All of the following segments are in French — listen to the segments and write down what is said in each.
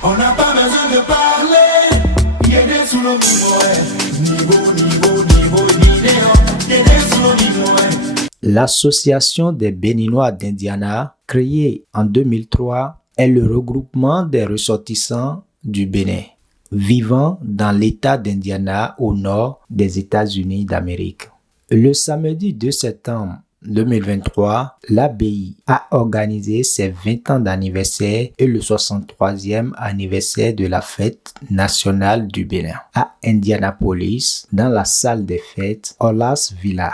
On n'a pas besoin de parler. Yédé sous le niveau, yédé sous le niveau. L'Association des Béninois d'Indiana, créée en 2003, est le regroupement des ressortissants du Bénin, vivant dans l'État d'Indiana au nord des États-Unis d'Amérique. Le samedi 2 septembre 2023, l'ABI a organisé ses 20 ans d'anniversaire et le 63e anniversaire de la fête nationale du Bénin à Indianapolis, dans la salle des fêtes Olas Villa.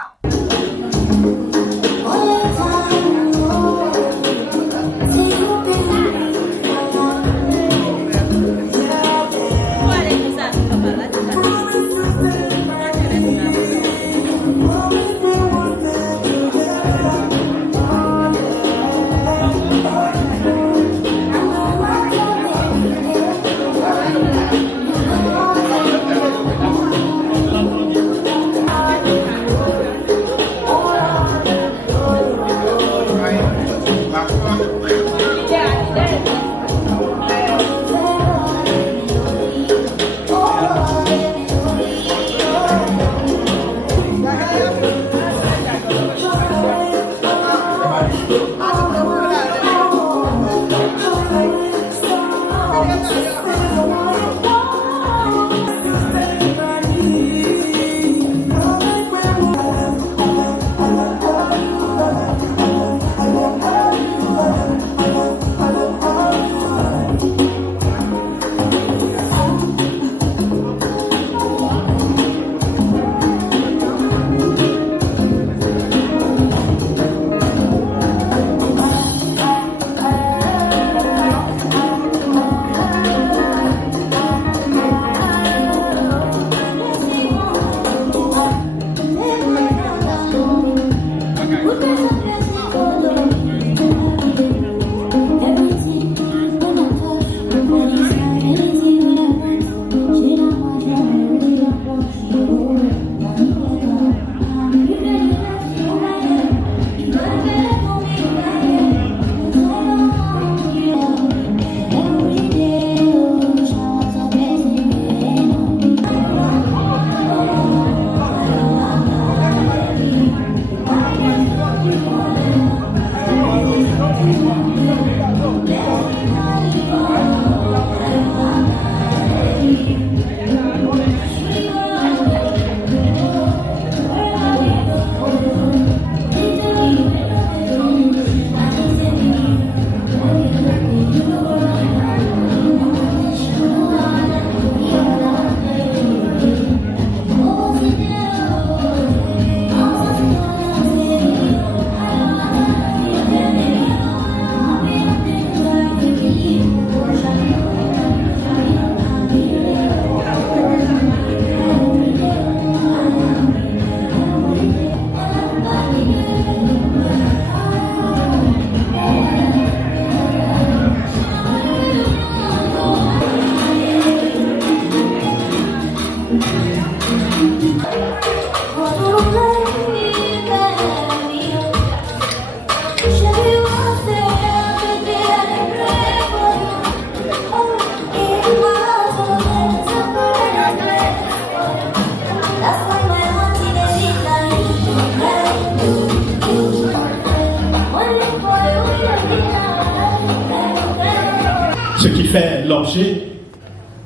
Ce qui fait l'objet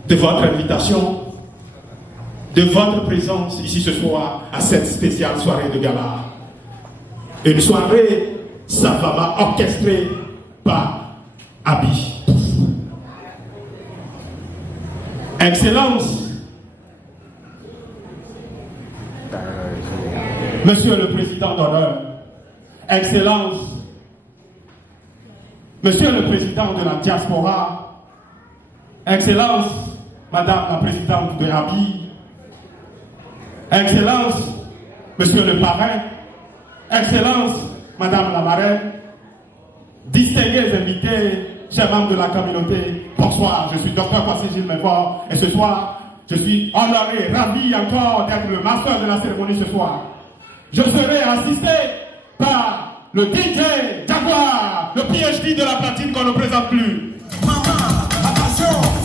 de votre invitation, de votre présence ici ce soir à cette spéciale soirée de gala. Une soirée savamment orchestrée par Abi. Excellence, Monsieur le Président d'honneur, Excellence, Monsieur le Président de la diaspora, Excellence, Madame la Présidente de Abi, Excellence, Monsieur le Parrain, Excellence, Madame la Marraine, distingués invités, chers membres de la communauté, bonsoir, je suis Dr Kwasi Gilles Menfort et ce soir, je suis honoré, ravi encore d'être le master de la cérémonie ce soir. Je serai assisté par le DJ Jaguar, le PhD de la platine qu'on ne présente plus. Maman, attention!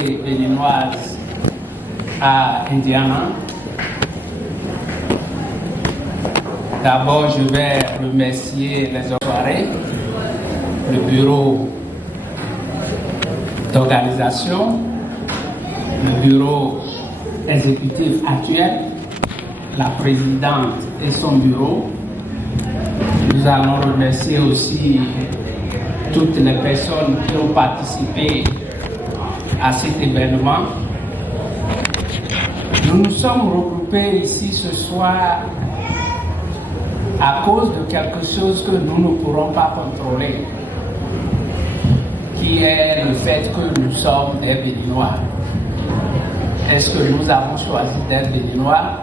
communauté béninoise à Indiana. D'abord, je vais remercier les soirées, le bureau d'organisation, le bureau exécutif actuel, la présidente et son bureau. Nous allons remercier aussi toutes les personnes qui ont participé à cet événement. Nous nous sommes regroupés ici ce soir à cause de quelque chose que nous ne pourrons pas contrôler, qui est le fait que nous sommes des Béninois. Est-ce que nous avons choisi d'être Béninois?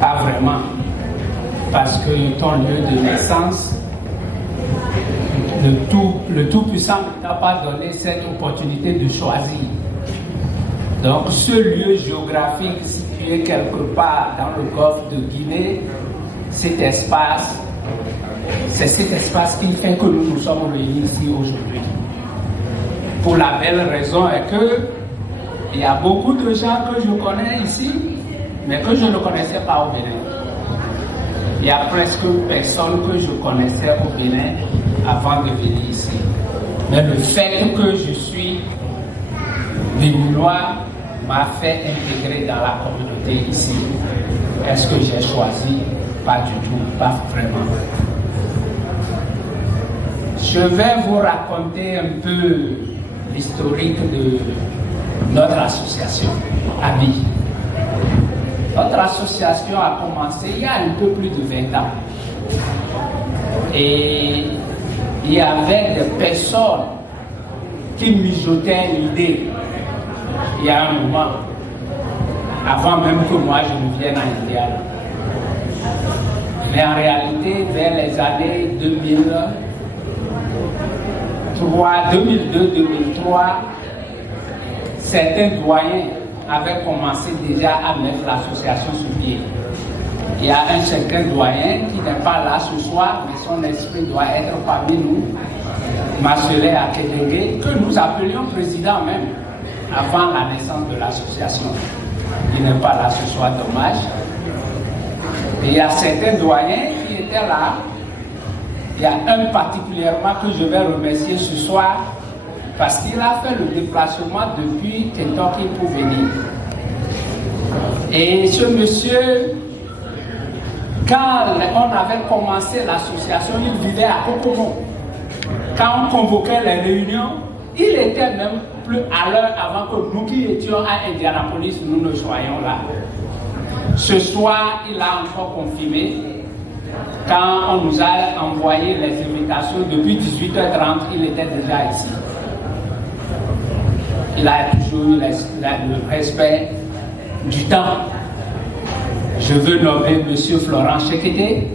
Pas vraiment. Parce que ton lieu de naissance, le Tout-Puissant ne t'a pas donné cette opportunité de choisir. Donc ce lieu géographique situé quelque part dans le golfe de Guinée, cet espace, c'est cet espace qui fait que nous nous sommes réunis ici aujourd'hui. Pour la belle raison est que il y a beaucoup de gens que je connais ici, mais que je ne connaissais pas au Bénin. Il y a presque personne que je connaissais au Bénin avant de venir ici. Mais le fait que je suis béninois m'a fait intégrer dans la communauté ici. Est-ce que j'ai choisi? Pas du tout, pas vraiment. Je vais vous raconter un peu l'historique de notre association, ABI. Notre association a commencé il y a un peu plus de 20 ans. Et il y avait des personnes qui mijotaient l'idée il y a un moment, avant même que moi je ne vienne à Indiana. Mais en réalité, vers les années 2002-2003, certains doyens avaient commencé déjà à mettre l'association sur pied. Il y a un certain doyen qui n'est pas là ce soir, mais son esprit doit être parmi nous, Masselé Akedenge, que nous appelions président même, avant la naissance de l'association. Il n'est pas là ce soir, dommage. Et il y a certains doyens qui étaient là. Il y a un particulièrement que je vais remercier ce soir, parce qu'il a fait le déplacement depuis Kentucky pour venir. Et ce monsieur, quand on avait commencé l'association, il vivait à Kokomo. Quand on convoquait les réunions, il était même plus à l'heure avant que nous qui étions à Indianapolis, nous ne soyons là. Ce soir, il a encore confirmé. Quand on nous a envoyé les invitations depuis 18h30, il était déjà ici. Il a toujours eu le respect du temps. Je veux nommer M. Florent Chekete.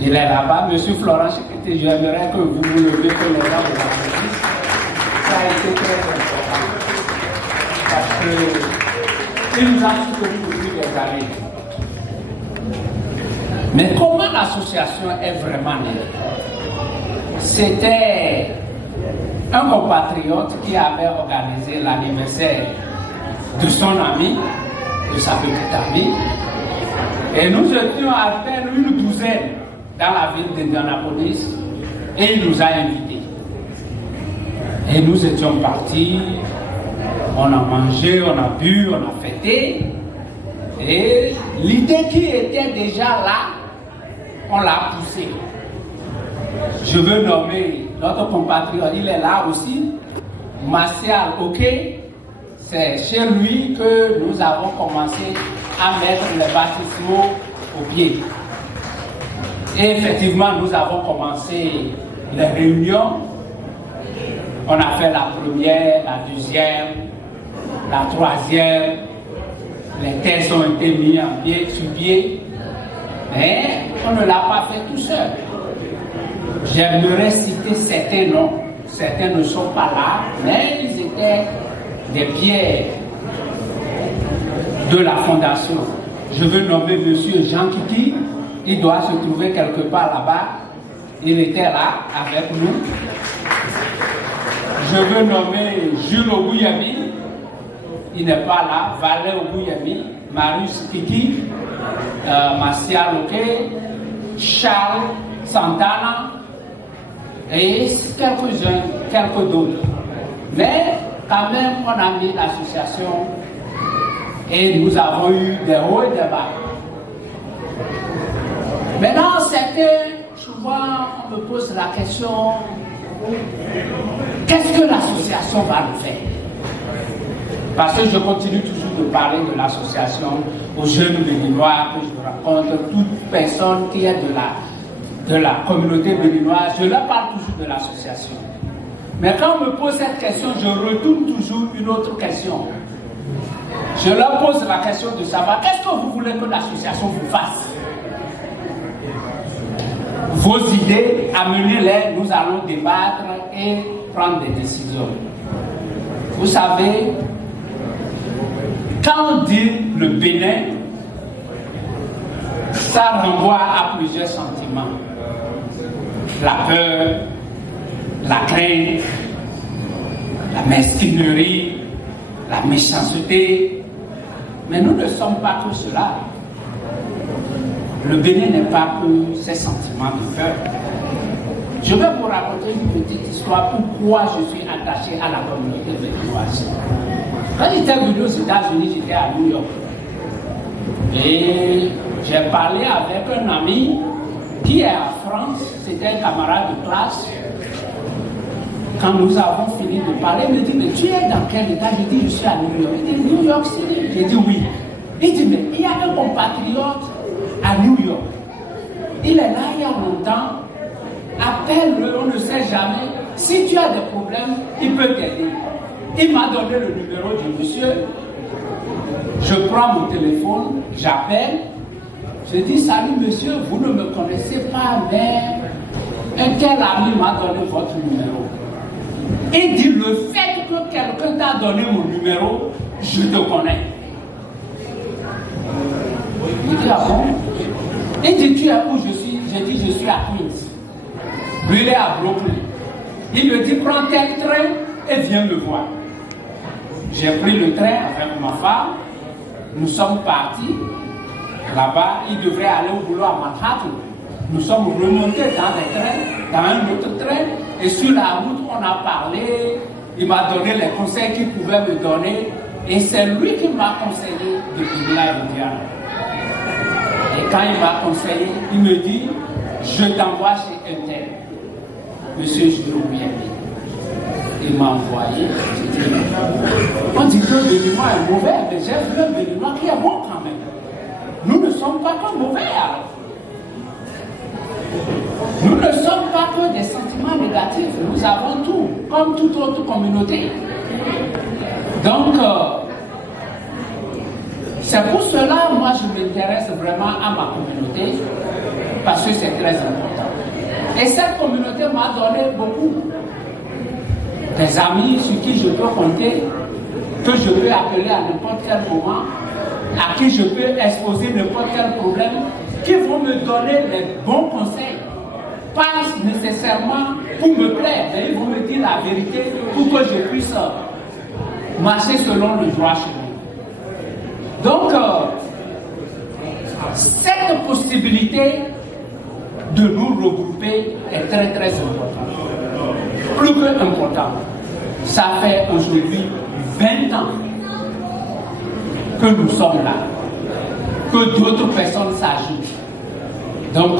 Il est là-bas. M. Florent Chekete, j'aimerais que vous vous leviez pour les gens de la police. Ça a été très important. Parce qu'il nous a soutenu depuis des années. Mais comment l'association est vraiment née? C'était un compatriote qui avait organisé l'anniversaire de son ami, de sa petite amie, et nous étions à peine une douzaine dans la ville d'Indianapolis, et il nous a invités. Et nous étions partis, on a mangé, on a bu, on a fêté, et l'idée qui était déjà là, on l'a poussée. Je veux nommer notre compatriote, il est là aussi, Martial Oké. C'est chez lui que nous avons commencé à mettre les baptismaux au pied. Et effectivement, nous avons commencé les réunions. On a fait la première, la deuxième, la troisième. Les textes ont été mis en pied, sur pied. Mais on ne l'a pas fait tout seul. J'aimerais citer certains noms. Certains ne sont pas là, mais ils étaient des pierres de la fondation. Je veux nommer M. Jean Kiki. Il doit se trouver quelque part là-bas. Il était là avec nous. Je veux nommer Jules Oguyabi. il n'est pas là, Valère Obouyemi, Marius Kiki, Martial Oké, Charles Santana et quelques-uns, quelques d'autres. Mais quand même, on a mis l'association et nous avons eu des hauts et des bas. Maintenant, c'est que souvent on me pose la question, qu'est-ce que l'association va nous faire? Parce que je continue toujours de parler de l'association aux jeunes béninois que je rencontre, toute personne qui est de la communauté béninoise, je leur parle toujours de l'association. Mais quand on me pose cette question, je retourne toujours une autre question. Je leur pose la question de savoir qu'est-ce que vous voulez que l'association vous fasse? Vos idées, amenez-les, nous allons débattre et prendre des décisions. Vous savez, quand on dit le Bénin, ça renvoie à plusieurs sentiments. La peur, la crainte, la mesquinerie, la méchanceté. Mais nous ne sommes pas que cela. Le Bénin n'est pas que ces sentiments de peur. Je vais vous raconter une petite histoire pourquoi je suis attaché à la communauté béninoise. Quand j'étais venu aux États-Unis, j'étais à New York. Et j'ai parlé avec un ami qui est en France, c'était un camarade de classe. Quand nous avons fini de parler, il me dit, mais tu es dans quel état? Je dis, je suis à New York. Il dit, New York City? J'ai dit, oui. Il dit, mais il y a un compatriote à New York. Il est là il y a longtemps. Appelle-le, on ne sait jamais. Si tu as des problèmes, il peut t'aider. Il m'a donné le numéro du monsieur. Je prends mon téléphone, j'appelle. Je dis, salut monsieur, vous ne me connaissez pas, mais un tel ami m'a donné votre numéro. Il dit, le fait que quelqu'un t'a donné mon numéro, je te connais. Il dit, ah bon? Il dit, tu es où je suis? J'ai dit, je suis à Queens. Lui, il est à Brooklyn. Il me dit, prends tel train et viens me voir. J'ai pris le train avec ma femme. Nous sommes partis. Là-bas, il devrait aller au boulot à Manhattan. Nous sommes remontés dans un autre train. Et sur la route, on a parlé. Il m'a donné les conseils qu'il pouvait me donner. Et c'est lui qui m'a conseillé de venir à Indiana. Et quand il m'a conseillé, il me dit, je t'envoie chez un tel. Monsieur Jérôme Yémi. Il m'a envoyé. On dit que le Béninois est mauvais, mais j'ai vu un Béninois qui est bon quand même. Nous ne sommes pas que mauvais alors. Nous ne sommes pas que des sentiments négatifs. Nous avons tout, comme toute autre communauté. Donc, c'est pour cela, moi, je m'intéresse vraiment à ma communauté, parce que c'est très important. Et cette communauté m'a donné beaucoup. Des amis sur qui je peux compter, que je peux appeler à n'importe quel moment, à qui je peux exposer n'importe quel problème, qui vont me donner les bons conseils. Pas nécessairement pour me plaire, mais ils vont me dire la vérité pour que je puisse marcher selon le droit chemin. Donc, cette possibilité de nous regrouper est très très importante. Plus que important. Ça fait aujourd'hui 20 ans que nous sommes là, que d'autres personnes s'ajoutent. Donc,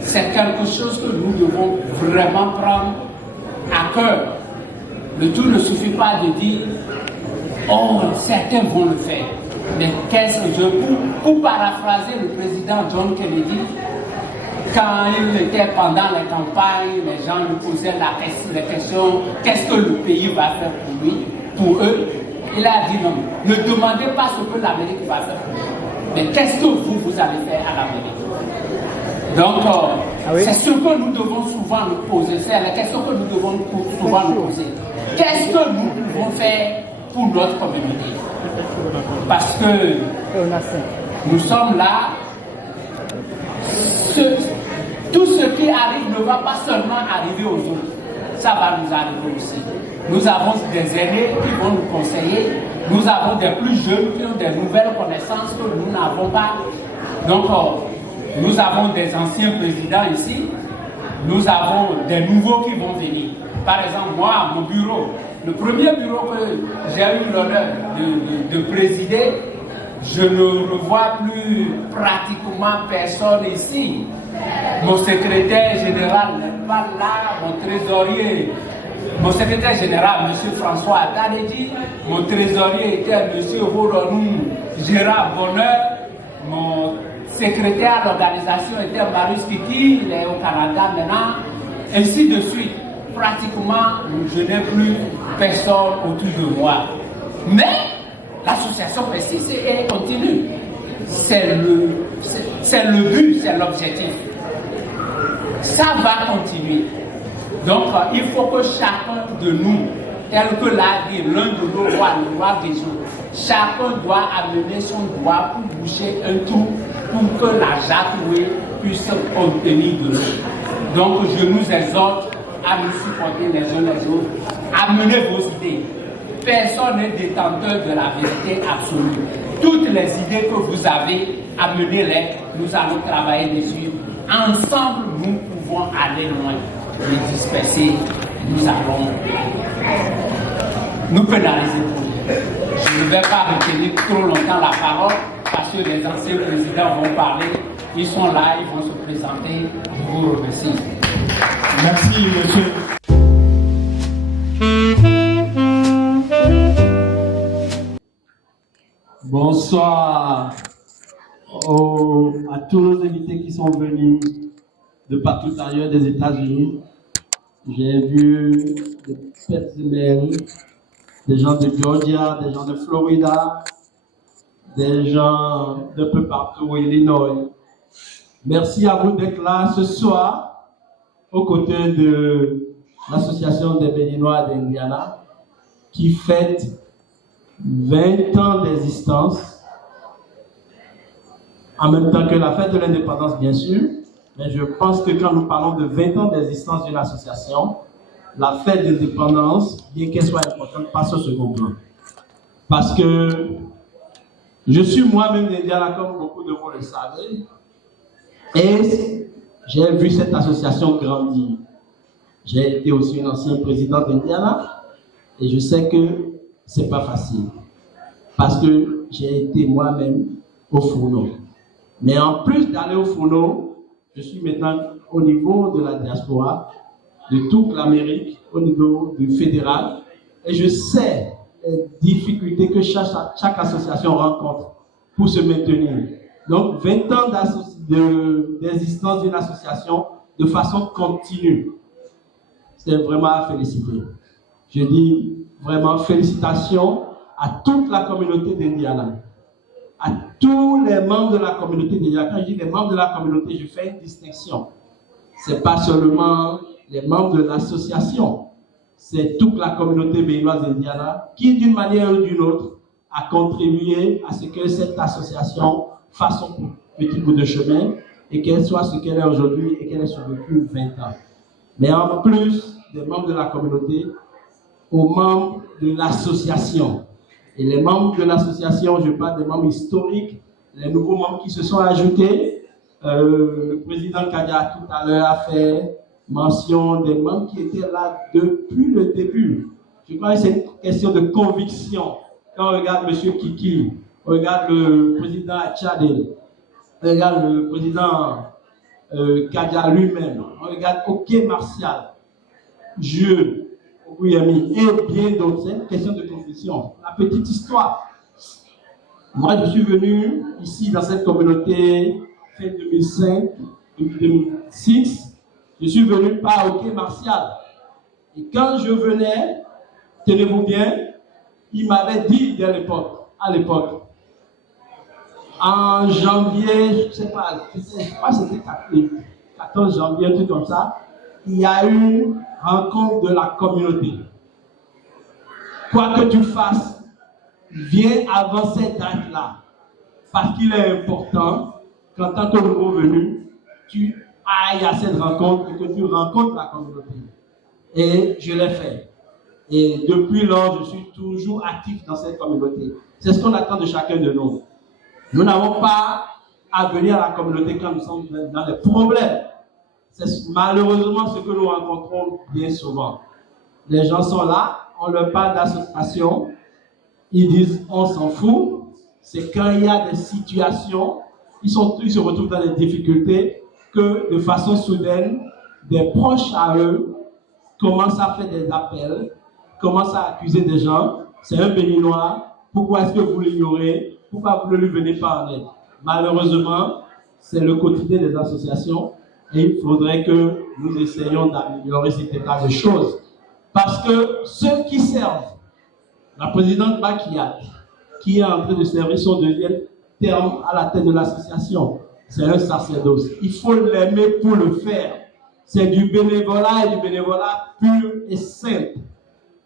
c'est quelque chose que nous devons vraiment prendre à cœur. Le tout ne suffit pas de dire, oh, certains vont le faire. Mais qu'est-ce que pour paraphraser le président John Kennedy, quand il était pendant les campagnes, les gens lui posaient la question, qu'est-ce que le pays va faire pour lui, pour eux? Il a dit non, ne demandez pas ce que l'Amérique va faire pour vous, mais qu'est-ce que vous allez faire à l'Amérique? Donc, c'est ce que nous devons souvent nous poser, c'est la question que nous devons souvent nous poser. Qu'est-ce que nous pouvons faire pour notre communauté? Parce que nous sommes là, tout ce qui arrive ne va pas seulement arriver aux autres. ça va nous arriver aussi. Nous avons des aînés qui vont nous conseiller, nous avons des plus jeunes qui ont des nouvelles connaissances que nous n'avons pas. Donc, nous avons des anciens présidents ici, nous avons des nouveaux qui vont venir. Par exemple, moi, mon bureau, le premier bureau que j'ai eu l'honneur de présider, je ne revois plus pratiquement personne ici. Mon secrétaire général n'est pas là, mon secrétaire général, M. François Atadedi, mon trésorier était M. Rodonou Gérard Bonheur, mon secrétaire à l'organisation était Marius Kiki, il est au Canada maintenant, ainsi de suite. Pratiquement, je n'ai plus personne autour de moi. Mais l'association persiste et elle continue. C'est le but, c'est l'objectif. Ça va continuer. Donc, il faut que chacun de nous, tel que l'a dit l'un de nos rois, le roi des eaux, chacun doit amener son doigt pour boucher un trou pour que la jacouée puisse obtenir de l'eau. Donc, je nous exhorte à nous supporter les uns les autres, amenez vos idées. Personne n'est détenteur de la vérité absolue. Toutes les idées que vous avez, amenez-les, nous allons travailler dessus. Ensemble, nous pouvons aller loin. Les disperser, nous allons nous pénaliser. Je ne vais pas retenir trop longtemps la parole parce que les anciens présidents vont parler. Ils sont là, ils vont se présenter. Je vous remercie. Merci, monsieur. Bonsoir à tous nos invités qui sont venus de partout ailleurs des États-Unis. J'ai vu des Pennsylvanie, des gens de Georgia, des gens de Florida, des gens d'un peu partout, Illinois. Merci à vous d'être là ce soir aux côtés de l'Association des Béninois d'Indiana qui fête 20 ans d'existence, en même temps que la fête de l'indépendance, bien sûr. Mais je pense que quand nous parlons de 20 ans d'existence d'une association, la fête d'indépendance, bien qu'elle soit importante, passe au second plan. Parce que je suis moi-même d'Indiana, comme beaucoup de vous le savez, et j'ai vu cette association grandir. J'ai été aussi une ancienne présidente d'Indiana, et je sais que c'est pas facile. Parce que j'ai été moi-même au fourneau. Mais en plus d'aller au fourneau, je suis maintenant au niveau de la diaspora, de toute l'Amérique, au niveau du fédéral, et je sais les difficultés que chaque association rencontre pour se maintenir. Donc, 20 ans d'existence d'une association de façon continue, c'est vraiment à féliciter. Je dis vraiment félicitations à toute la communauté d'Indiana, à tous les membres de la communauté d'Indiana. Quand je dis les membres de la communauté, je fais une distinction. Ce n'est pas seulement les membres de l'association, c'est toute la communauté béninoise d'Indiana qui, d'une manière ou d'une autre, a contribué à ce que cette association fasse son petit bout de chemin et qu'elle soit ce qu'elle est aujourd'hui et qu'elle ait survécu 20 ans. Mais en plus des membres de la communauté, aux membres de l'association. Et les membres de l'association, je parle des membres historiques, les nouveaux membres qui se sont ajoutés. Le président Kadia tout à l'heure a fait mention des membres qui étaient là depuis le début. Je crois que c'est une question de conviction. Quand on regarde M. Kiki, on regarde le président Achadel, on regarde le président Kadia lui-même, on regarde OK Martial, Ouyami et bien d'autres. C'est une question de conviction. La petite histoire. Moi, je suis venu ici dans cette communauté fin 2005, depuis 2006. Je suis venu par OK Martial. Et quand je venais, tenez-vous bien, il m'avait dit à l'époque, en janvier, je ne sais pas, c'était 14 janvier, un truc comme ça, il y a eu rencontre de la communauté. Quoi que tu fasses, viens avant cette date-là. Parce qu'il est important qu'en tant que nouveau venu, tu ailles à cette rencontre et que tu rencontres la communauté. Et je l'ai fait. Et depuis lors, je suis toujours actif dans cette communauté. C'est ce qu'on attend de chacun de nous. Nous n'avons pas à venir à la communauté quand nous sommes dans des problèmes. C'est malheureusement ce que nous rencontrons bien souvent. Les gens sont là, on leur parle d'association, ils disent on s'en fout. C'est quand il y a des situations, ils se retrouvent dans des difficultés, que de façon soudaine, des proches à eux commencent à faire des appels, commencent à accuser des gens. C'est un béninois, pourquoi est-ce que vous l'ignorez? Pourquoi vous ne lui venez pas en aide? Malheureusement, c'est le quotidien des associations et il faudrait que nous essayions d'améliorer cet état de choses. Parce que ceux qui servent, la présidente Bakiat, qui est en train de servir son deuxième terme à la tête de l'association, c'est un sacerdoce. Il faut l'aimer pour le faire. C'est du bénévolat et du bénévolat pur et simple.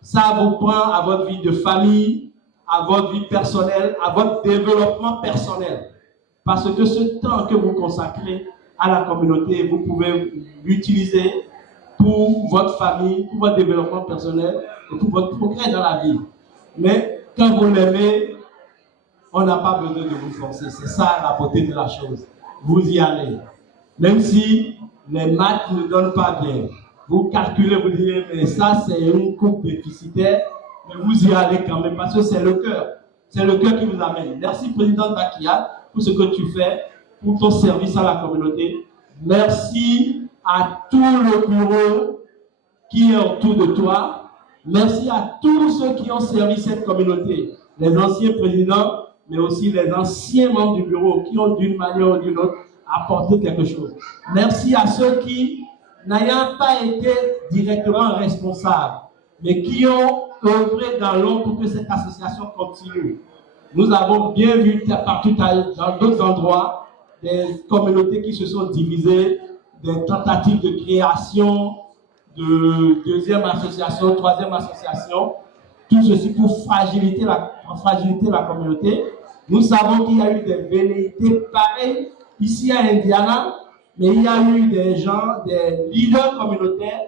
Ça vous prend à votre vie de famille, à votre vie personnelle, à votre développement personnel. Parce que ce temps que vous consacrez à la communauté, vous pouvez l'utiliser pour votre famille, pour votre développement personnel et pour votre progrès dans la vie. Mais quand vous l'aimez, on n'a pas besoin de vous forcer. C'est ça la beauté de la chose. Vous y allez. Même si les maths ne donnent pas bien. Vous calculez, vous dites, mais ça c'est une coupe déficitaire. Mais vous y allez quand même parce que c'est le cœur. C'est le cœur qui vous amène. Merci, président Bakiat, pour ce que tu fais, pour ton service à la communauté. Merci à tout le bureau qui est autour de toi. Merci à tous ceux qui ont servi cette communauté. Les anciens présidents, mais aussi les anciens membres du bureau qui ont d'une manière ou d'une autre apporté quelque chose. Merci à ceux qui, n'ayant pas été directement responsables, mais qui ont œuvré dans l'ombre pour que cette association continue. Nous avons bien vu partout dans d'autres endroits des communautés qui se sont divisées, des tentatives de création de deuxième association, troisième association, tout ceci pour fragiliter la communauté. Nous savons qu'il y a eu des velléités pareilles ici à Indiana, mais il y a eu des gens, des leaders communautaires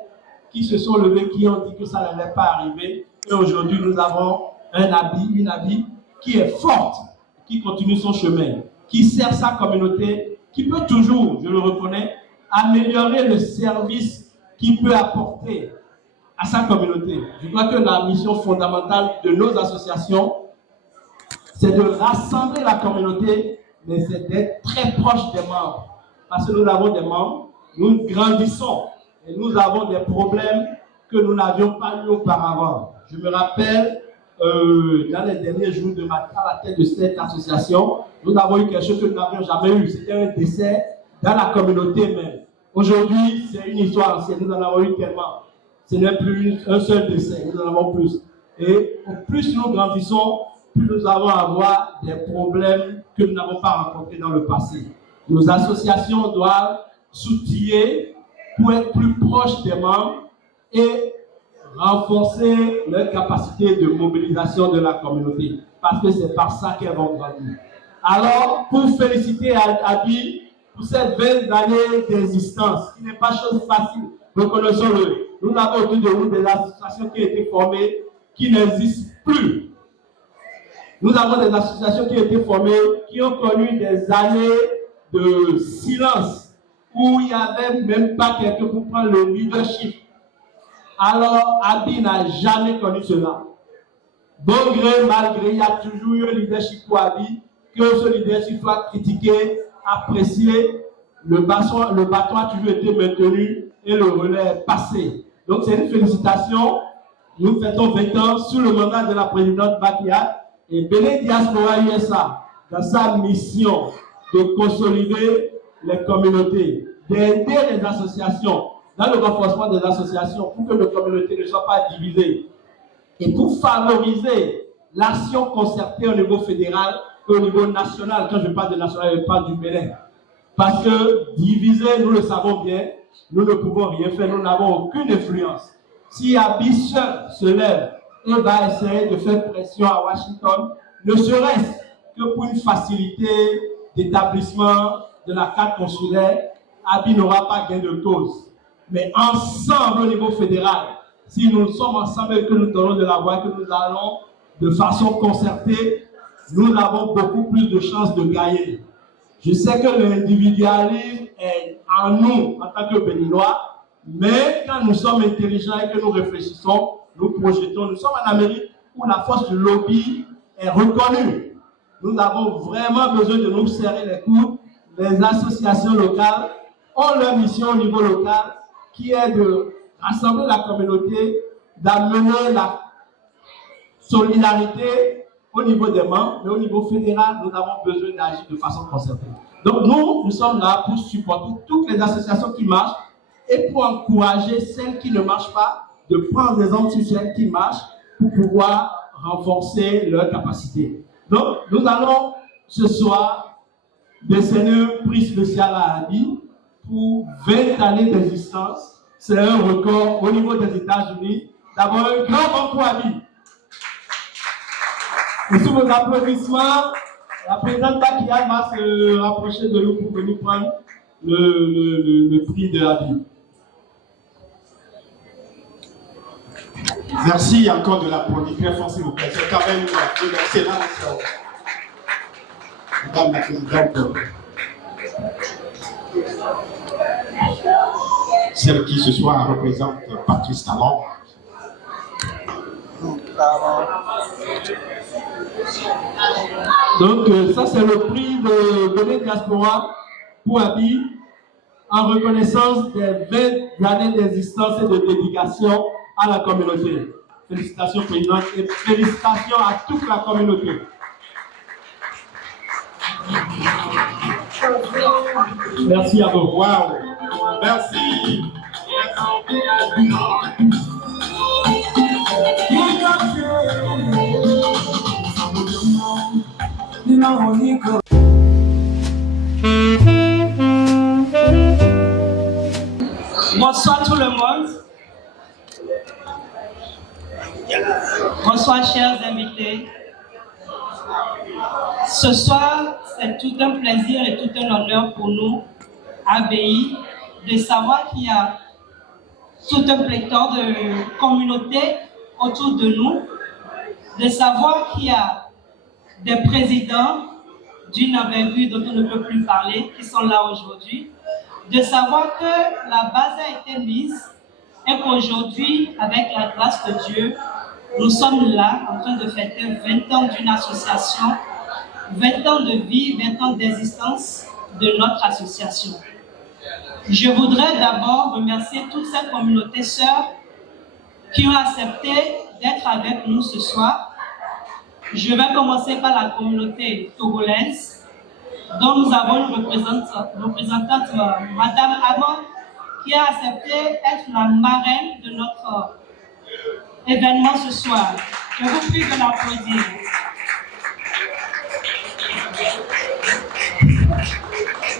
qui se sont levés, qui ont dit que ça n'allait pas arriver. Et aujourd'hui, nous avons une habit qui est forte, qui continue son chemin, qui sert sa communauté, qui peut toujours, je le reconnais, améliorer le service qu'il peut apporter à sa communauté. Je crois que la mission fondamentale de nos associations, c'est de rassembler la communauté, mais c'est d'être très proche des membres. Parce que nous avons des membres, nous grandissons et nous avons des problèmes que nous n'avions pas eu auparavant. Je me rappelle, dans les derniers jours de à la tête de cette association, nous avons eu quelque chose que nous n'avions jamais eu. C'était un décès dans la communauté même. Aujourd'hui, c'est une histoire ancienne. Nous en avons eu tellement. Ce n'est plus un seul décès, nous en avons plus. Et plus nous grandissons, plus nous allons avoir des problèmes que nous n'avons pas rencontrés dans le passé. Nos associations doivent s'outiller pour être plus proches des membres et renforcer leur capacité de mobilisation de la communauté. Parce que c'est par ça qu'elles vont grandir. Alors, pour féliciter Abi pour cette 20 années d'existence, qui n'est pas chose facile, reconnaissons-le. Nous avons autour de nous des associations qui ont été formées, qui n'existent plus. Nous avons des associations qui ont été formées, qui ont connu des années de silence, où il n'y avait même pas quelqu'un pour prendre le leadership. Alors, Abi n'a jamais connu cela. Bon gré, mal gré, il y a toujours eu un leadership pour Abi, que ce leadership soit critiqué, apprécié, le bâton a toujours été maintenu et le relais est passé. Donc c'est une félicitation. Nous fêtons 20 ans sous le mandat de la présidente Bakiat et Bénin Diaspora USA, dans sa mission de consolider les communautés, d'aider les associations, dans le renforcement des associations, pour que les communautés ne soient pas divisées et pour favoriser l'action concertée au niveau fédéral et au niveau national. Quand je parle de national, je parle du Bénin. Parce que diviser, nous le savons bien, nous ne pouvons rien faire, nous n'avons aucune influence. Si Abi seul se lève et va essayer de faire pression à Washington, ne serait-ce que pour une facilité d'établissement de la carte consulaire, Abi n'aura pas gain de cause. Mais ensemble au niveau fédéral, si nous sommes ensemble et que nous donnons de la voix, que nous allons de façon concertée, nous avons beaucoup plus de chances de gagner. Je sais que l'individualisme est en nous en tant que Béninois, mais quand nous sommes intelligents et que nous réfléchissons, nous projetons. Nous sommes en Amérique où la force du lobby est reconnue. Nous avons vraiment besoin de nous serrer les coudes. Les associations locales ont leur mission au niveau local qui est de rassembler la communauté, d'amener la solidarité au niveau des membres, mais au niveau fédéral, nous avons besoin d'agir de façon concertée. Donc nous sommes là pour supporter toutes les associations qui marchent et pour encourager celles qui ne marchent pas, de prendre des hommes sur celles qui marchent pour pouvoir renforcer leur capacité. Donc nous allons ce soir décerner un prix spécial à Abi pour 20 années d'existence. C'est un record au niveau des États-Unis. D'abord, un grand banc pour Abi. Et sous vos applaudissements, la présidente Bakia va se rapprocher de nous pour venir prendre le prix de Abi. Merci encore de l'applaudir très fort, s'il vous plaît. C'est quand même une excellente. Madame la présidente, celle qui ce soir représente Patrice Talon. Donc ça c'est le prix de Bénin Diaspora pour Abi en reconnaissance des 20 années d'existence et de dédication à la communauté. Félicitations présidente et félicitations à toute la communauté. Merci à vous. Wow. Merci. Bonsoir tout le monde. Bonsoir chers invités. Ce soir, c'est tout un plaisir et tout un honneur pour nous, ABI, de savoir qu'il y a tout un pléthore de communautés autour de nous, de savoir qu'il y a des présidents d'une envergure dont on ne peut plus parler, qui sont là aujourd'hui, de savoir que la base a été mise et qu'aujourd'hui, avec la grâce de Dieu, nous sommes là en train de fêter 20 ans d'une association, 20 ans de vie, 20 ans d'existence de notre association. Je voudrais d'abord remercier toutes ces communautés sœurs qui ont accepté d'être avec nous ce soir. Je vais commencer par la communauté togolaise, dont nous avons une représentante, Madame Amon, qui a accepté d'être la marraine de notre événement ce soir. Je vous prie de l'applaudir.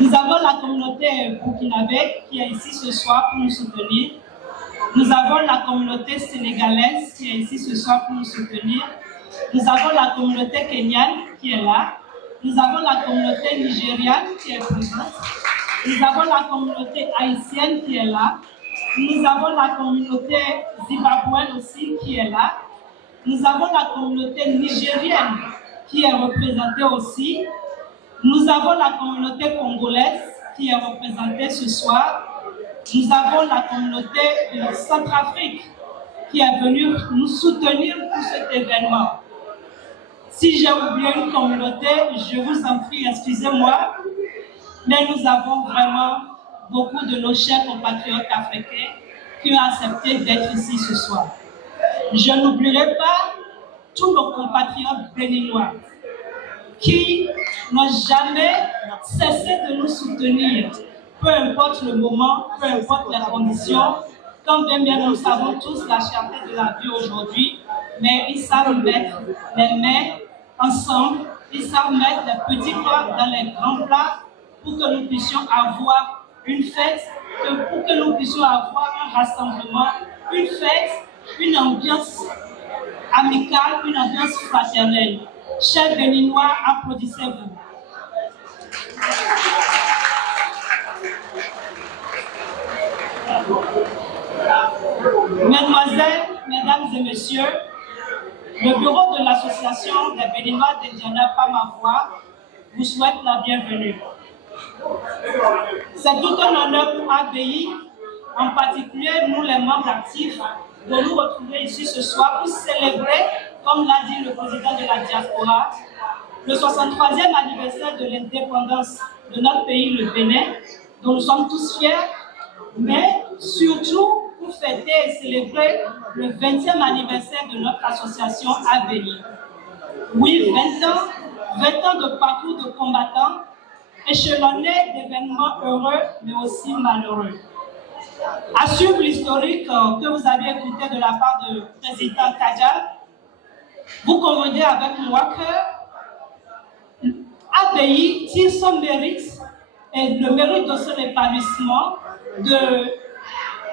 Nous avons la communauté burkinabé qui est ici ce soir pour nous soutenir. Nous avons la communauté sénégalaise qui est ici ce soir pour nous soutenir. Nous avons la communauté kenyane qui est là. Nous avons la communauté nigériane qui est présente. Nous avons la communauté haïtienne qui est là. Nous avons la communauté zimbabwéenne aussi qui est là. Nous avons la communauté nigérienne qui est représentée aussi. Nous avons la communauté congolaise qui est représentée ce soir. Nous avons la communauté de Centrafrique qui est venue nous soutenir pour cet événement. Si j'ai oublié une communauté, je vous en prie, excusez-moi, mais nous avons vraiment beaucoup de nos chers compatriotes africains qui ont accepté d'être ici ce soir. Je n'oublierai pas tous nos compatriotes béninois qui n'ont jamais cessé de nous soutenir, peu importe le moment, peu importe les conditions, quand bien nous savons tous la cherté de la vie aujourd'hui, mais ils savent mettre les mains ensemble, ils savent mettre les petits plats dans les grands plats pour que nous puissions avoir une fête, pour que nous puissions avoir un rassemblement, une fête, une ambiance amicale, une ambiance fraternelle. Chers Béninois, applaudissez-vous. Mesdemoiselles, Mesdames et Messieurs, le bureau de l'association des Béninois d'Indiana Pas Ma Voix vous souhaite la bienvenue. C'est tout un honneur pour ABI, en particulier nous les membres actifs, de nous retrouver ici ce soir pour célébrer, comme l'a dit le président de la diaspora, le 63e anniversaire de l'indépendance de notre pays, le Bénin, dont nous sommes tous fiers, mais surtout pour fêter et célébrer le 20e anniversaire de notre association ABI. Oui, 20 ans de parcours de combattants, échelonnés d'événements heureux, mais aussi malheureux. À suivre l'historique que vous avez écouté de la part du président Kajal, vous convenez avec moi que ABI tire son mérite et le mérite de son épanouissement,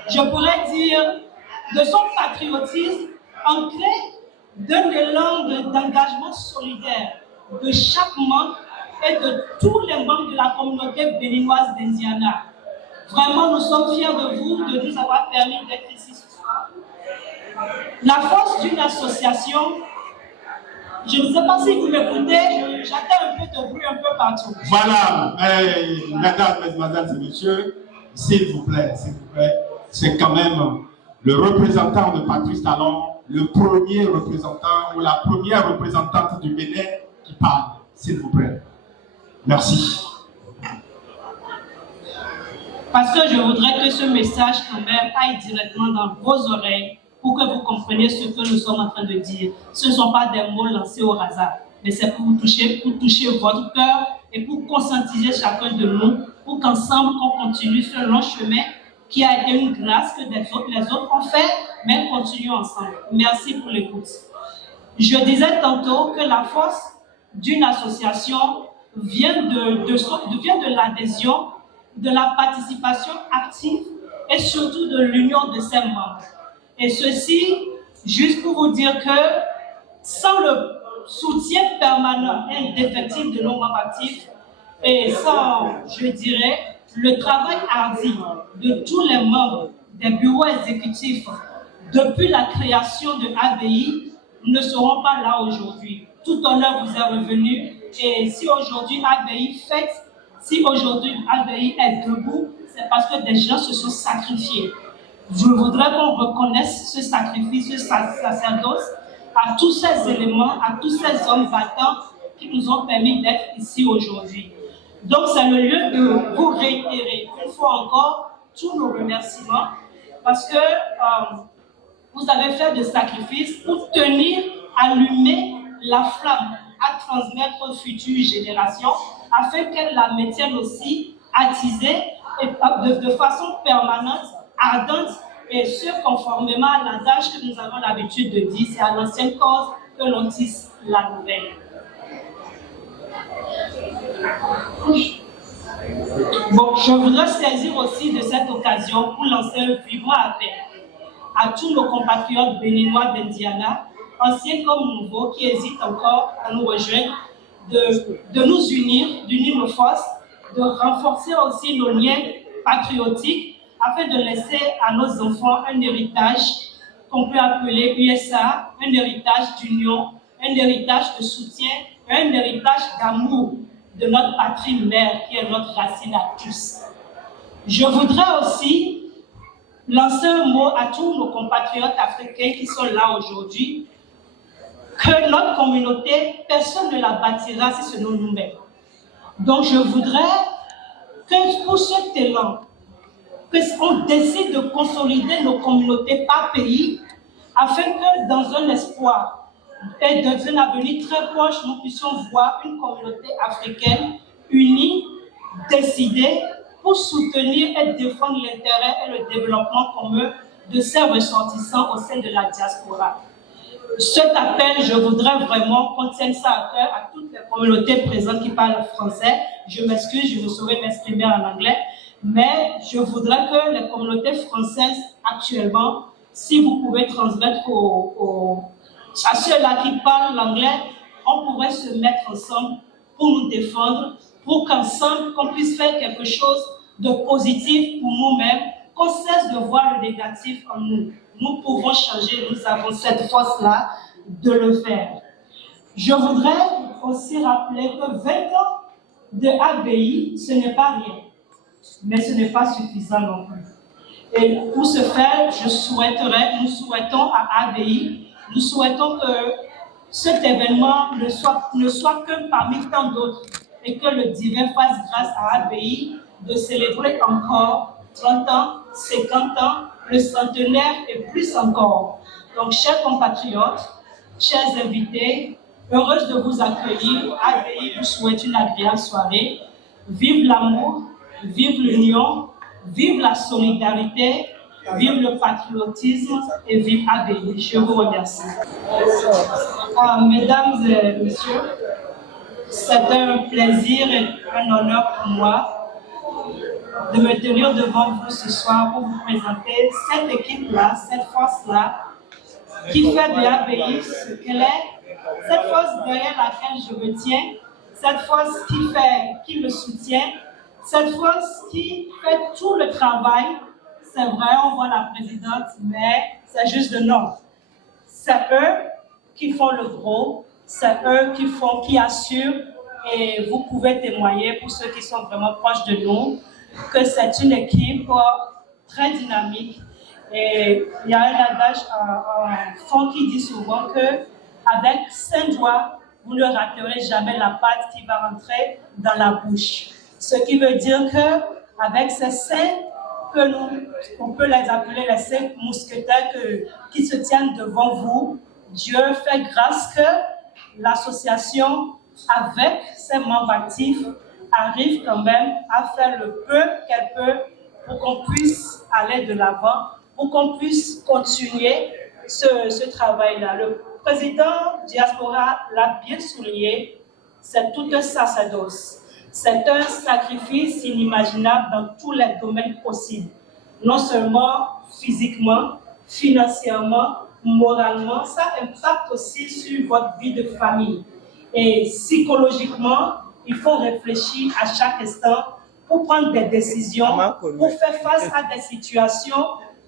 je pourrais dire, de son patriotisme ancré d'un élan d'engagement solidaire de chaque membre et de tous les membres de la communauté béninoise d'Indiana. Vraiment, nous sommes fiers de vous, de nous avoir permis d'être ici ce soir. La force d'une association, je ne sais pas si vous m'écoutez, j'entends un peu de bruit un peu partout. Voilà, mesdames, mesdemoiselles et messieurs, s'il vous plaît, c'est quand même le représentant de Patrice Talon, le premier représentant ou la première représentante du Bénin qui parle, s'il vous plaît. Merci. Parce que je voudrais que ce message quand même aille directement dans vos oreilles pour que vous compreniez ce que nous sommes en train de dire. Ce ne sont pas des mots lancés au hasard, mais c'est pour toucher votre cœur et pour conscientiser chacun de nous, pour qu'ensemble on continue ce long chemin qui a été une grâce que les autres ont fait, mais continuons ensemble. Merci pour l'écoute. Je disais tantôt que la force d'une association vient de l'adhésion, de la participation active et surtout de l'union de ses membres. Et ceci, juste pour vous dire que sans le soutien permanent et indéfectible de nos membres actifs et sans, je dirais, le travail hardi de tous les membres des bureaux exécutifs depuis la création de ABI, nous ne serons pas là aujourd'hui. Tout honneur vous est revenu et si aujourd'hui ABI fête, si aujourd'hui ABI est debout, c'est parce que des gens se sont sacrifiés. Je voudrais qu'on reconnaisse ce sacrifice, ce sacerdoce à tous ces éléments, à tous ces hommes battants qui nous ont permis d'être ici aujourd'hui. Donc c'est le lieu de vous réitérer une fois encore tous nos remerciements parce que vous avez fait des sacrifices pour tenir, allumer la flamme à transmettre aux futures générations afin qu'elles la maintiennent aussi attisée et de façon permanente, ardente et ce conformément à l'adage que nous avons l'habitude de dire, c'est à l'ancienne cause que l'on tisse la nouvelle. Bon, je voudrais saisir aussi de cette occasion pour lancer un vibrant appel à tous nos compatriotes béninois d'Indiana, anciens comme nouveaux, qui hésitent encore à nous rejoindre, de nous unir, d'unir nos forces, de renforcer aussi nos liens patriotiques afin de laisser à nos enfants un héritage qu'on peut appeler USA, un héritage d'union, un héritage de soutien, un héritage d'amour de notre patrie mère qui est notre racine à tous. Je voudrais aussi lancer un mot à tous nos compatriotes africains qui sont là aujourd'hui, que notre communauté, personne ne la bâtira si ce n'est nous-mêmes. Donc je voudrais que pour cet élan, qu'on décide de consolider nos communautés par pays, afin que dans un espoir et dans un avenir très proche, nous puissions voir une communauté africaine unie, décidée pour soutenir et défendre l'intérêt et le développement commun de ses ressortissants au sein de la diaspora. Cet appel, je voudrais vraiment qu'on tienne ça à cœur à toutes les communautés présentes qui parlent français. Je m'excuse, je ne saurais m'exprimer en anglais, mais je voudrais que les communautés françaises actuellement, si vous pouvez transmettre à ceux-là qui parlent l'anglais, on pourrait se mettre ensemble pour nous défendre, pour qu'ensemble, qu'on puisse faire quelque chose de positif pour nous-mêmes, qu'on cesse de voir le négatif en nous. nous pouvons changer, nous avons cette force-là de le faire. Je voudrais aussi rappeler que 20 ans de ABI, ce n'est pas rien, mais ce n'est pas suffisant non plus. Et pour ce faire, nous souhaitons à ABI, nous souhaitons que cet événement ne soit que parmi tant d'autres et que le divin fasse grâce à ABI de célébrer encore 30 ans, 50 ans, le centenaire et plus encore. Donc, chers compatriotes, chers invités, heureuse de vous accueillir. ABI vous souhaite une agréable soirée. Vive l'amour, vive l'union, vive la solidarité, vive le patriotisme et vive ABI. Je vous remercie. Mesdames et messieurs, c'est un plaisir et un honneur pour moi de me tenir devant vous ce soir pour vous présenter cette équipe-là, cette force-là, qui fait de ABI ce qu'elle est, cette force derrière laquelle je me tiens, cette force qui me soutient, cette force qui fait tout le travail. C'est vrai, on voit la présidente, mais c'est juste le nom. C'est eux qui font le gros, c'est eux qui assurent, et vous pouvez témoigner pour ceux qui sont vraiment proches de nous, que c'est une équipe très dynamique. Et il y a un adage en fond qui dit souvent que avec 5 doigts, vous ne raterez jamais la pâte qui va rentrer dans la bouche. Ce qui veut dire que avec ces 5, on peut les appeler les 5 mousquetaires qui se tiennent devant vous, Dieu fait grâce que l'association, avec ses membres actifs, arrive quand même à faire le peu qu'elle peut pour qu'on puisse aller de l'avant, pour qu'on puisse continuer ce travail-là. Le président Diaspora l'a bien souligné, c'est tout un sacerdoce. C'est un sacrifice inimaginable dans tous les domaines possibles. Non seulement physiquement, financièrement, moralement, ça impacte aussi sur votre vie de famille. Et psychologiquement, il faut réfléchir à chaque instant pour prendre des décisions, pour faire face à des situations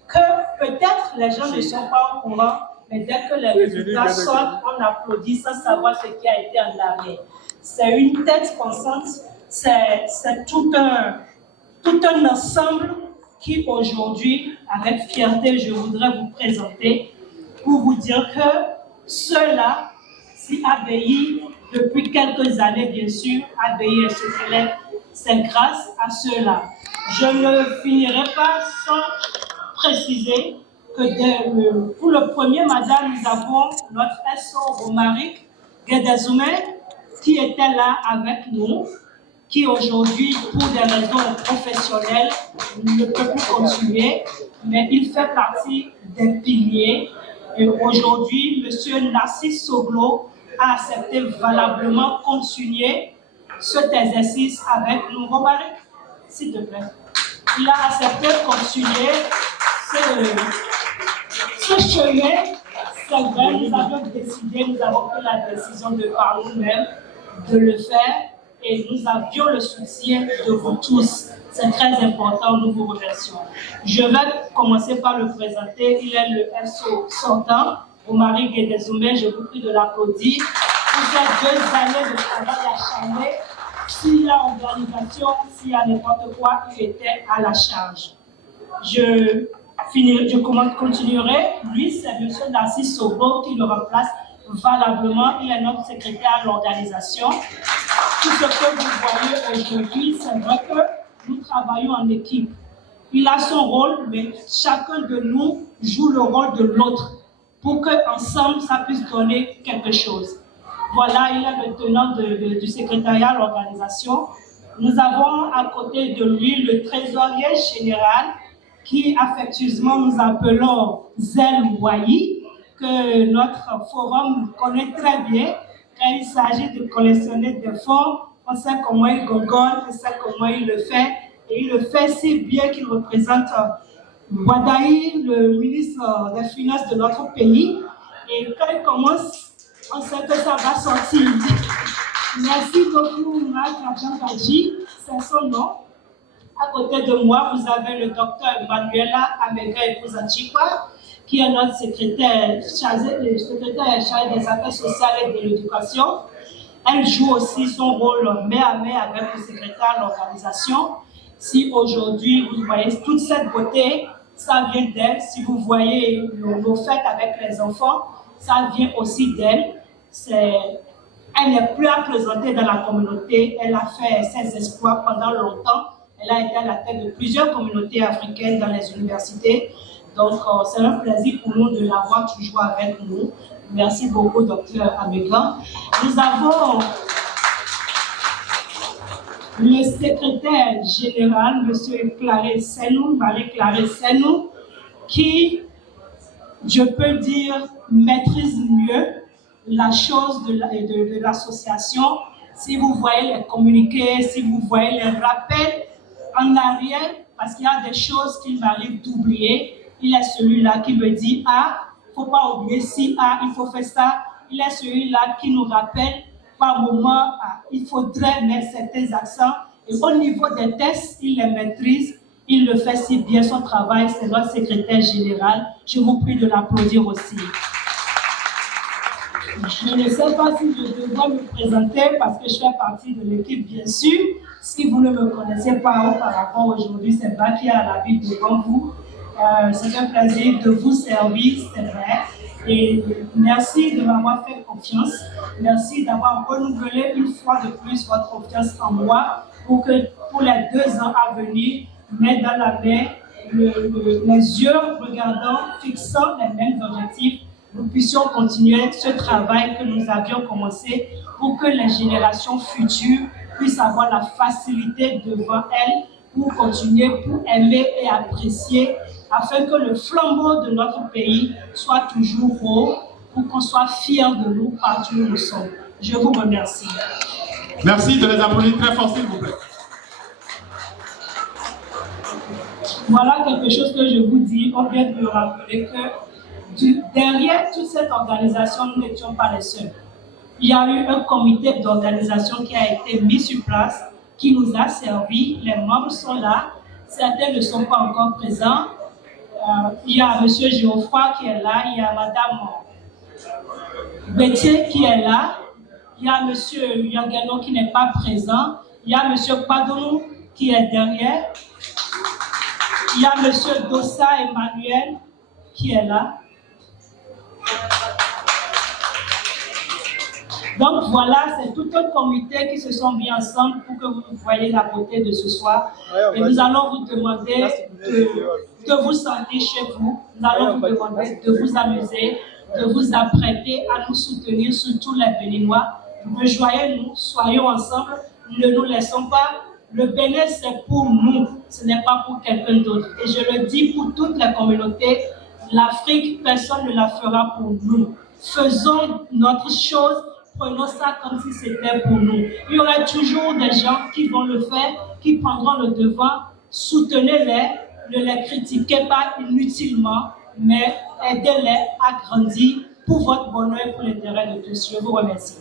que peut-être les gens ne sont pas au courant, mais dès que les résultats sortent, on applaudit sans savoir ce qui a été en arrière. C'est une tête pensante, c'est tout un ensemble qui aujourd'hui, avec fierté, je voudrais vous présenter pour vous dire que ceux-là, si ABI, depuis quelques années, bien sûr, ABI est ce qu'elle est, c'est grâce à ceux-là. Je ne finirai pas sans préciser que pour le premier mandat, nous avons notre SO Romaric Guedezoumé qui était là avec nous, qui aujourd'hui, pour des raisons professionnelles, ne peut plus continuer, mais il fait partie des piliers. Et aujourd'hui, M. Narcisse Soglo a accepté valablement continuer cet exercice avec nous. Romaric, s'il te plaît. Il a accepté de continuer ce chemin. C'est vrai, nous avons décidé, nous avons pris la décision de par nous-mêmes de le faire et nous avions le soutien de vous tous. C'est très important, nous vous remercions. Je vais commencer par le présenter. Il est le SO sortant, Romaric Guedezoumé. Je vous prie de l'applaudir. Pour ces 2 années de travail acharné, s'il y a organisation, s'il y a n'importe quoi, il était à la charge. Je continuerai. Lui, c'est M. Narcisse Soglo qui le remplace valablement. Il est notre secrétaire à l'organisation. Tout ce que vous voyez aujourd'hui, c'est vrai que nous travaillons en équipe. Il a son rôle, mais chacun de nous joue le rôle de l'autre pour qu'ensemble, ça puisse donner quelque chose. Voilà, il est le tenant du secrétariat à l'organisation. Nous avons à côté de lui le trésorier général qui affectueusement nous appelons Zel Mouayi, que notre forum connaît très bien. Quand il s'agit de collectionner des fonds, on sait comment il gogole, on sait comment il le fait. Et il le fait si bien qu'il représente Wadaï, le ministre des Finances de notre pays. Et quand il commence, on sait que ça va sortir. Merci beaucoup, Marc Adjambadji, c'est son nom. À côté de moi, vous avez le docteur Manuela Amega Epousanchikwa, qui est notre secrétaire chargé des affaires sociales et de l'éducation. Elle joue aussi son rôle main à main avec le secrétaire de l'organisation. Si aujourd'hui vous voyez toute cette beauté, ça vient d'elle. Si vous voyez nos fêtes avec les enfants, ça vient aussi d'elle. Elle n'est plus à présenter dans la communauté. Elle a fait ses exploits pendant longtemps. Elle a été à la tête de plusieurs communautés africaines dans les universités. Donc, c'est un plaisir pour nous de l'avoir toujours avec nous. Merci beaucoup, Dr Amega. Nous avons le secrétaire général, M. Claré Senou, Marie-Claré Senou, qui, je peux dire, maîtrise mieux la chose de l'association. Si vous voyez les communiqués, si vous voyez les rappels en arrière, parce qu'il y a des choses qu'il m'arrive d'oublier, il est celui-là qui me dit « Ah, il ne faut pas oublier si, ah, il faut faire ça ». Il est celui-là qui nous rappelle par moment, ah, il faudrait mettre certains accents. Et au niveau des tests, il les maîtrise, il le fait si bien son travail, c'est notre secrétaire général. Je vous prie de l'applaudir aussi. Je ne sais pas si je devrais me présenter parce que je fais partie de l'équipe, bien sûr. Si vous ne me connaissez pas auparavant, aujourd'hui, c'est Baki à la ville devant vous. C'est un plaisir de vous servir, c'est vrai. Et merci de m'avoir fait confiance. Merci d'avoir renouvelé une fois de plus votre confiance en moi pour que pour les 2 ans à venir, mettre dans la main, les yeux regardant, fixant les mêmes objectifs, nous puissions continuer ce travail que nous avions commencé pour que les générations futures puissent avoir la facilité devant elles pour continuer, pour aimer et apprécier, afin que le flambeau de notre pays soit toujours haut, pour qu'on soit fiers de nous partout où nous sommes. Je vous remercie. Merci de les applaudir très fort, s'il vous plaît. Voilà quelque chose que je vous dis. On vient de me rappeler que derrière toute cette organisation, nous n'étions pas les seuls. Il y a eu un comité d'organisation qui a été mis sur place, qui nous a servi. Les membres sont là. Certains ne sont pas encore présents. Il y a M. Geoffroy qui est là. Il y a Mme Bétier qui est là. Il y a M. Yangano qui n'est pas présent. Il y a M. Padonou qui est derrière. Il y a M. Dossa Emmanuel qui est là. Donc voilà, c'est tout un comité qui se sont mis ensemble pour que vous voyez la beauté de ce soir. Et nous allons vous demander de vous sentir chez vous. Nous allons vous demander de vous amuser, de vous apprêter à nous soutenir, surtout les Béninois. Rejoignez-nous, soyons ensemble, ne nous laissons pas. Le Bénin, c'est pour nous, ce n'est pas pour quelqu'un d'autre. Et je le dis pour toutes les communautés, l'Afrique, personne ne la fera pour nous. Faisons notre chose, prenons ça comme si c'était pour nous. Il y aura toujours des gens qui vont le faire, qui prendront le devant. Soutenez-les, ne les critiquez pas inutilement, mais aidez-les à grandir pour votre bonheur et pour l'intérêt de tous. Je vous remercie.